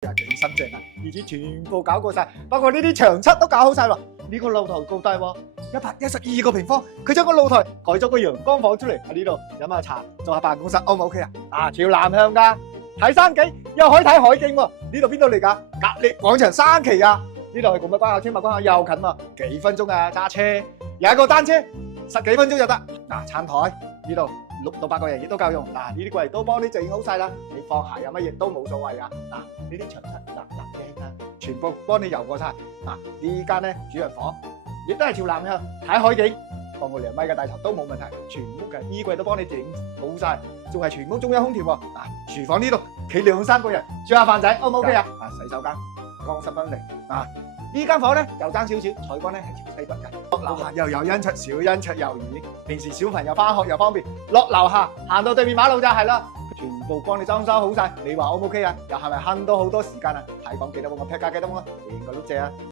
幾新淨啊！而且全部搞過晒，包括呢啲牆漆都搞好晒咯。呢個露台夠大喎，112個平方，佢將個露台改咗個陽光房出嚟喺呢度飲下茶，做下辦公室，O 唔 OK 啊？啊，朝南向㗎，睇山景又可以睇海景喎。呢度邊度嚟㗎？隔離廣場三期啊！呢度係共乜關口？天馬關口又近喎，幾分鐘啊揸車，有一個單車10幾分鐘就得。嗱，餐台呢度6到8個人亦都夠用。嗱，呢啲櫃都幫你整好晒啦，你放鞋啊乜嘢都冇所謂啊。嗱，呢啲牆漆立靚啊，全部幫你油過晒。嗱，呢間咧主人房亦都係朝南向睇海景，放個2米嘅大頭都冇問題。全屋嘅衣櫃都幫你整好晒，仲係全屋中央空調喎。嗱，廚房呢度企2、3個人煮下飯仔，O 唔 OK 啊？啊，洗手間乾濕分離。嗱，呢間房咧就爭少少，採光咧係朝西北嘅。樓下又有恩卓小恩卓幼兒園，平時小朋友翻學又方便。落樓下行到對面馬路就係啦，全部幫你裝修好晒。你話 O 唔 OK 啊？又係咪慳到好多時間啊？睇房記得幫我劈價，記得幫我點個碌蔗啊！